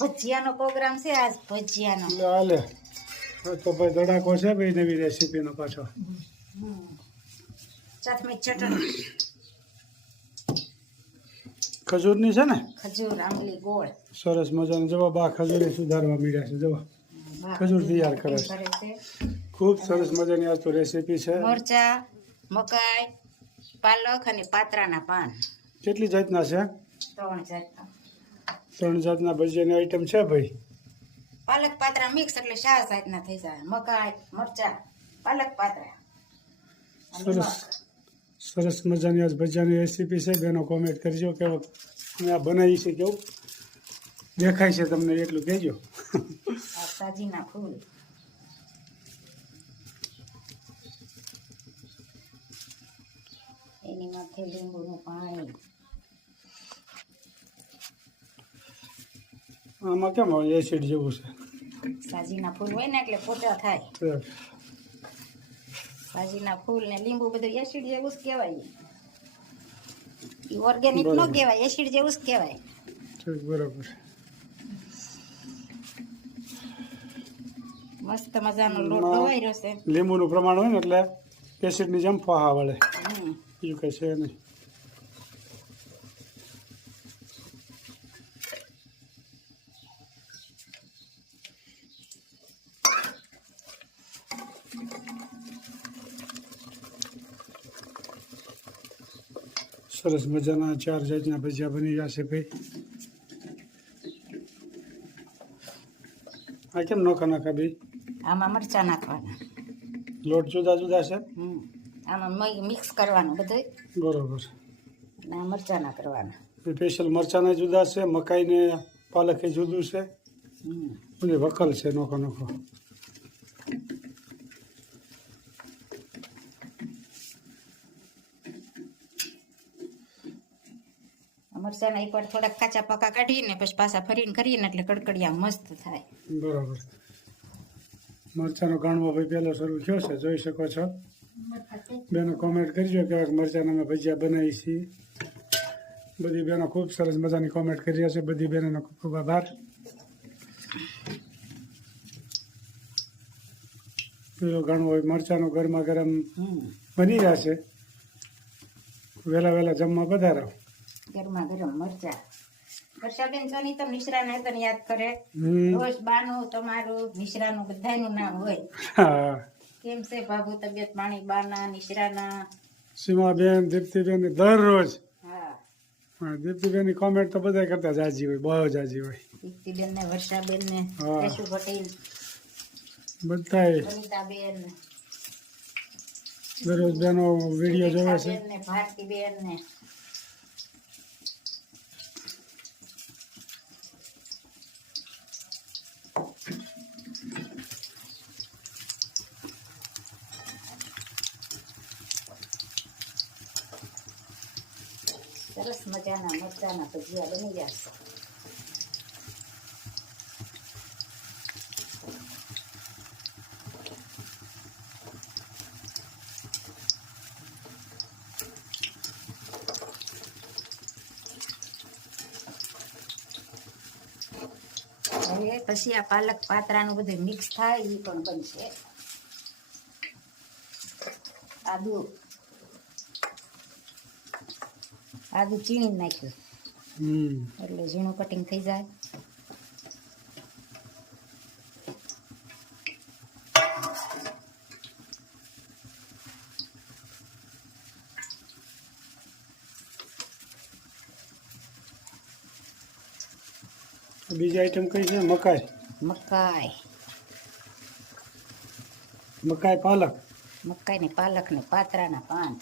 ભજીયાનો programme છે આજ ભજીયાનો. હાલે તો ભાઈ ધડાકો છે ભાઈ નવી રેસીપીનો પાછો. ચટણી ચટણી. ખજૂરની છે ને? ખજૂર આંબલી ગોળ. સરસ મજાની. જવા બા ખજૂરી સુધારવા મળ્યા છે જવા ખજૂર તૈયાર કરે છે. કરે છે? ખૂબ સરસ મજાની આજ તો રેસીપી છે. મરચા મકાઈ પાલક અને પાત્રાના પાન. કેટલી જાતના છે? ત્રણ જાતના. ત્રણ જાતના ભજીયાની આઈટમ છે ભાઈ? પાલક પાત્રા મિક્સ એટલે ચાર જાતના થઈ જાય. મકાઈ મરચા પાલક પાત્રા. સરસ. સરસ મજાની આજ ભજીયાની રેસીપી છે. બેનો કોમેન્ટ કરજો કે અમે આ બનાવી છે કેવું દેખાય છે તમને એટલું કહેજો. આ સાજીના ફૂલ. એની માથે લીંબુનું પાણી. આમાં કેમ એસિડ જેવું છે. સાજીના ફૂલ હોય ને એટલે પોચા થાય. સાજીના ફૂલ ને લીંબુ બધું એસિડ જેવું જ કહેવાય. એ ઓર્ગેનિક નો. કહેવાય એસિડ જેવું જ કહેવાય. ઠીક બરાબર. મસ્ત મજાનો લોટ ધોવાઈ રહ્યો છે. લીંબુનું પ્રમાણ હોય ને એટલે એસિડની જેમ ફાહા વળે. બીજું કંઈ છે નહીં. સરસ મજાના ચાર જાતના ભજીયા બની જશે ભાઈ. આ કેમ નોખા નાખા ભાઈ? આમાં મરચા નાખવાના. લોટ જુદા જુદા છે? હમ. આમાં મિક્સ કરવાનું બધું બરોબર અને આ મરચાના કરવાના. સ્પેશિયલ મરચાના જુદા છે મકાઈને પાલક જુદું છે. બધી વકલ છે નોખો નોખો. મરચાના એકવાર થોડાક કાચા પાકા કાઢીને પછી પાછા ફરીને કરીએ ને એટલે કડકડિયા મસ્ત થાય. બરાબર. મરચાનો ગાણવો ભાઈ પહેલો શરૂ થયો છે જોઈ શકો છો. બેનો કોમેન્ટ કરજો કે મરચાના અમે ભજીયા બનાવી છીએ. બધી બેનો ખૂબ સરસ મજાની કોમેન્ટ કરી રહ્યા છે. બધી બહેનોનો ખૂબ ખૂબ આભાર. પેલો ગાણવો હોય મરચાનો ગરમા ગરમ હમ. બની રહ્યા છે. વહેલા વહેલા જમવા પધારો. ગરમા ગરમ મરચા. વર્ષાબેન સોની તો મિશ્રાને તને યાદ કરે. રોજ બાનું તમારું મિશ્રાનું બધાયનું નામ હોય. કેમ છે બાબુ તબિયત પાણી બાના નિશ્રાના સીમાબેન દીપ્તિબેન દરરોજ. હા. હા, દીપ્તિબેનની કોમેન્ટ તો બધા કરતા જાજી હોય બહુ જાજી હોય. દીપ્તિબેન ને વર્ષાબેન ને હા. કેશુ પટેલ બધાય. વનિતાબેન ને દરરોજ બેનો વીડિયો જોવે છે. ભારતીબેન ને સરસ મરચાના ભજીયા બની જશે હવે પછી આ પાલક પાત્રાનું બધું મિક્સ થાય એ પણ બનશે. આદુ આદુ ચીણી નાખ્યું. હમ. એટલે ઝીણું કટિંગ થઈ જાય. બીજી આઈટમ કઈ છે? મકાઈ. મકાઈ. મકાઈ પાલક. મકાઈ ને પાલક ને પાતરાના પાન.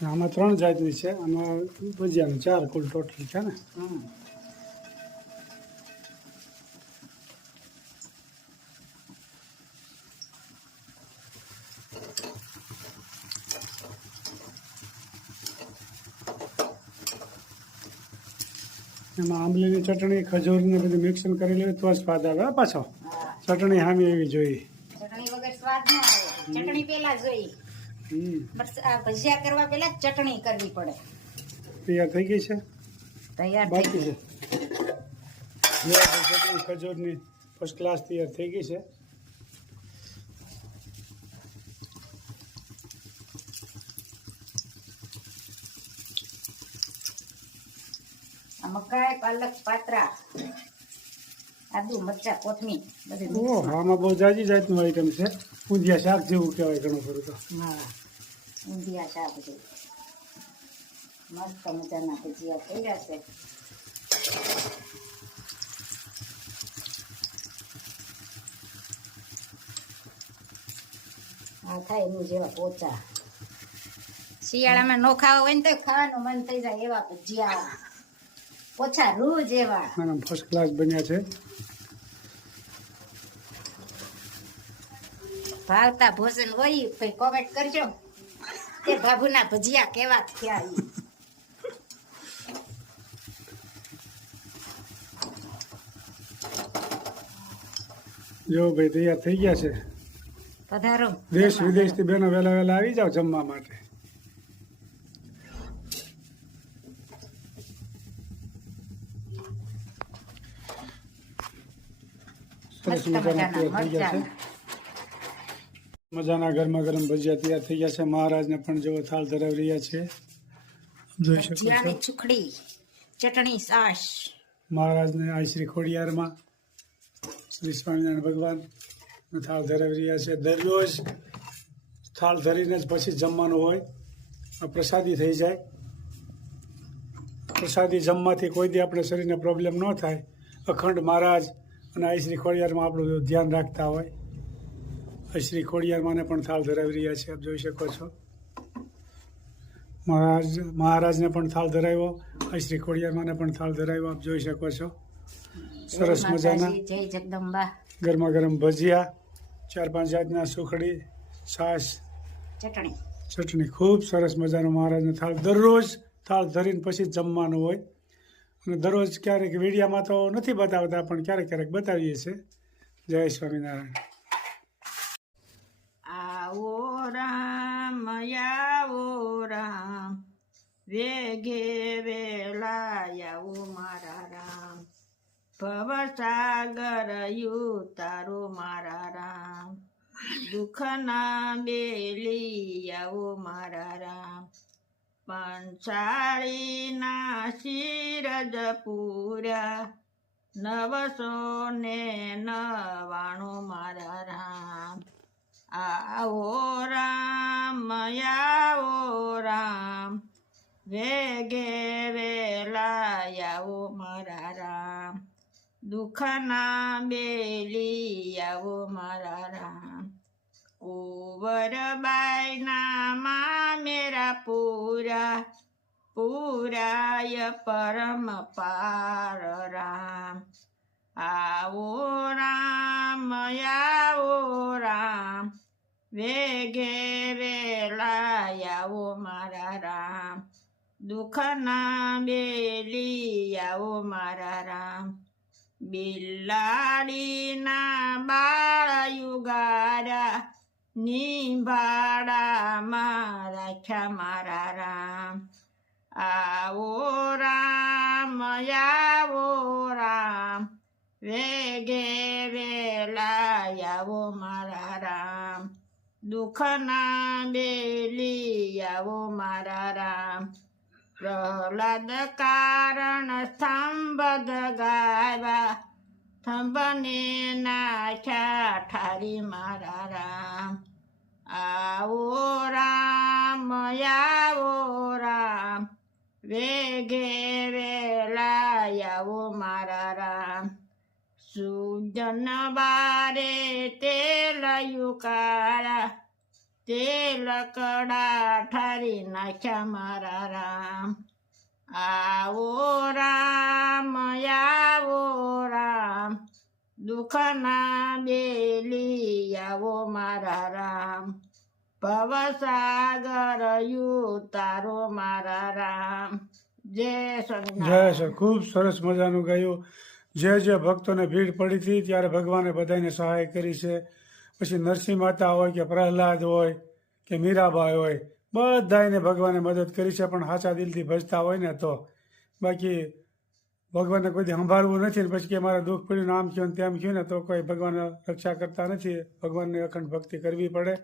આમાં ત્રણ જાતની છે. આમાં ભજીયાનું ચાર કુલ ટોટલ છે ને. એમાં આંબલીની ચટણી ખજૂરને બધું મિક્સન કરી લેવી તો સ્વાદ આવે. પાછો. ચટણી હામી એવી જોઈએ. ચટણી વગર સ્વાદ ન આવે. ચટણી પહેલા જોઈ હમ બસ આ ભજીયા કરવા પહેલા ચટણી કરવી પડે. તૈયાર થઈ ગઈ છે? તૈયાર થઈ બાકી ગઈ. છે? ખજૂરની ફર્સ્ટ ક્લાસ તૈયાર થઈ ગઈ છે. મકાઈ પાલક પાત્રા. આદુ મરચા કોથમીર બધું ઓ આમાં બહુ જાજી જાતનું આઈટમ છે. ઊંધિયા શાક જેવું કહેવાય ઘણું ખરું તો. હા ઊંધિયા શાક છે. મસ્ત મજાના ભજીયા ગયા છે. આ થાય એનું જેવા પોચા. શિયાળામાં નો ખાવા હોય ને તો ખાવાનું મન થઈ જાય એવા ભજીયા. ઓછા રૂ જેવા ફર્સ્ટ ક્લાસ બન્યા છે. ભાવતા ભોજન હોય ભાઈ કોમેન્ટ કરજો. કે બાબુના ભજીયા કેવા થયા જો ભાઈ તૈયાર થઈ ગયા છે. પધારો. દેશ વિદેશથી બેનો વહેલા વેલા આવી જાઓ જમવા માટે. સરસ મજાના મજાના તૈયાર થઈ ગયા છે. મજાના ગરમા ગરમ ભજીયા તૈયાર થઈ ગયા છે. મહારાજને પણ જેવો થાળ ધરાવી રહ્યા છે. જોઈ શકો છો. સુખડી ચટણી સાસ. મહારાજને આ શ્રી ખોડિયારમાં. શ્રી સ્વામિનારાયણ ભગવાન થાળ ધરાવી રહ્યા છે. દરરોજ થાળ ધરીને જ પછી જમવાનું હોય. આ પ્રસાદી થઈ જાય. પ્રસાદી જમવાથી કોઈ દી આપણે શરીરને પ્રોબ્લેમ ન થાય. અખંડ મહારાજ અને આ શ્રી ખોડિયારમાં આપણું ધ્યાન રાખતા હોય. શ્રી ખોડિયારમાંને પણ થાળ ધરાવી રહ્યા છે આપ જોઈ શકો છો. મહારાજ મહારાજને પણ થાળ ધરાવ્યો શ્રી ખોડિયારમાંને પણ થાળ ધરાવ્યો આપ જોઈ શકો છો. સરસ મજાના જય જગદંબા. ગરમા ગરમ ભજીયા ચાર પાંચ જાતના સુખડી છાશ ચટણી. ચટણી. ખૂબ સરસ મજાનો મહારાજનો થાળ દરરોજ થાળ ધરીને પછી જમવાનું હોય. અને દરરોજ ક્યારેક વીડિયામાં તો નથી બતાવતા પણ ક્યારેક ક્યારેક બતાવીએ છીએ. જય સ્વામિનારાયણ. આવો રામ આવો રામ વેગે વેલા આવો મારા રામ. ભવસાગર તારો મારા રામ. દુઃખના બેલી આવો મારા રામ. પંચાળીના શિરજ પૂર્યા નવસો ને નવાણું મારા રામ. આવો રામ આવો રામ વેગે વેલા આવો મારા રામ દુઃખના બેલી આવો મારા રામ કુંવરબાઈના મા મેરા પૂરા પૂરાય પરમ પાર રામ આવો રામ આવો રામ વેગે વેલા આવો મારા રામ દુઃખના બેલી આવો મારા રામ બિલાડીના બાળ યુગારા નિભાડામાં રાખ્યા મારા રામ આવો રામ આવો રામ વેગે વેલા આવો મારા રામ. દુઃખના બેલી આવો મારા રામ. પ્રહલાદ કારણ સ્તંભ ગાવા સ્તંભને નાખ્યા ઠારી મારા રામ. આવો રામ આવો રામ. વેગે વેલા આવો મારા રામ. સુજન બારે તેલ યુકાળા તેલ કડા નાખ્યા મારા રામ. આવો રામ આવો રામ, દુઃખના બેલી આવો મારા રામ. ભવસાગર યુ તારો મારા રામ. જય જય ખૂબ સરસ મજાનું ગાયું. જે જે ભક્તોને ભીડ પડી હતી ત્યારે ભગવાને બધાને સહાય કરી છે. પછી નરસિંહ માતા હોય કે પ્રહલાદ હોય કે મીરાબાઈ હોય બધાને ભગવાને મદદ કરી છે, પણ સાચા દિલથી ભજતા હોય ને તો. બાકી ભગવાનને કોઈ સંભાળવું નથી ને પછી કે મારે દુઃખ પડ્યું આમ થયું તેમ થયું ને તો કોઈ ભગવાન રક્ષા કરતા નથી. ભગવાનની અખંડ ભક્તિ કરવી પડે.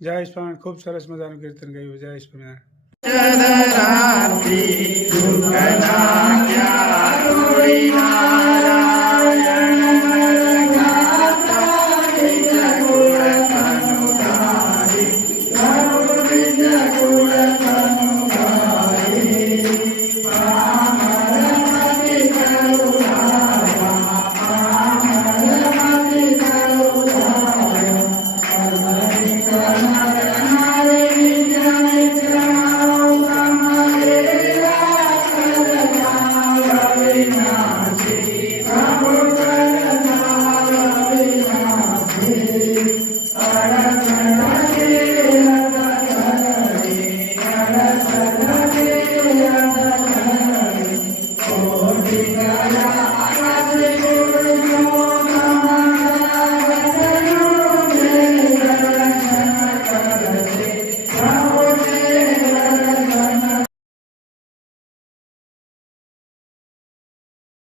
જય સ્વામી ખૂબ સરસ મજાનું કીર્તન ગયું. જય સ્વામિનારાયણ. Amen.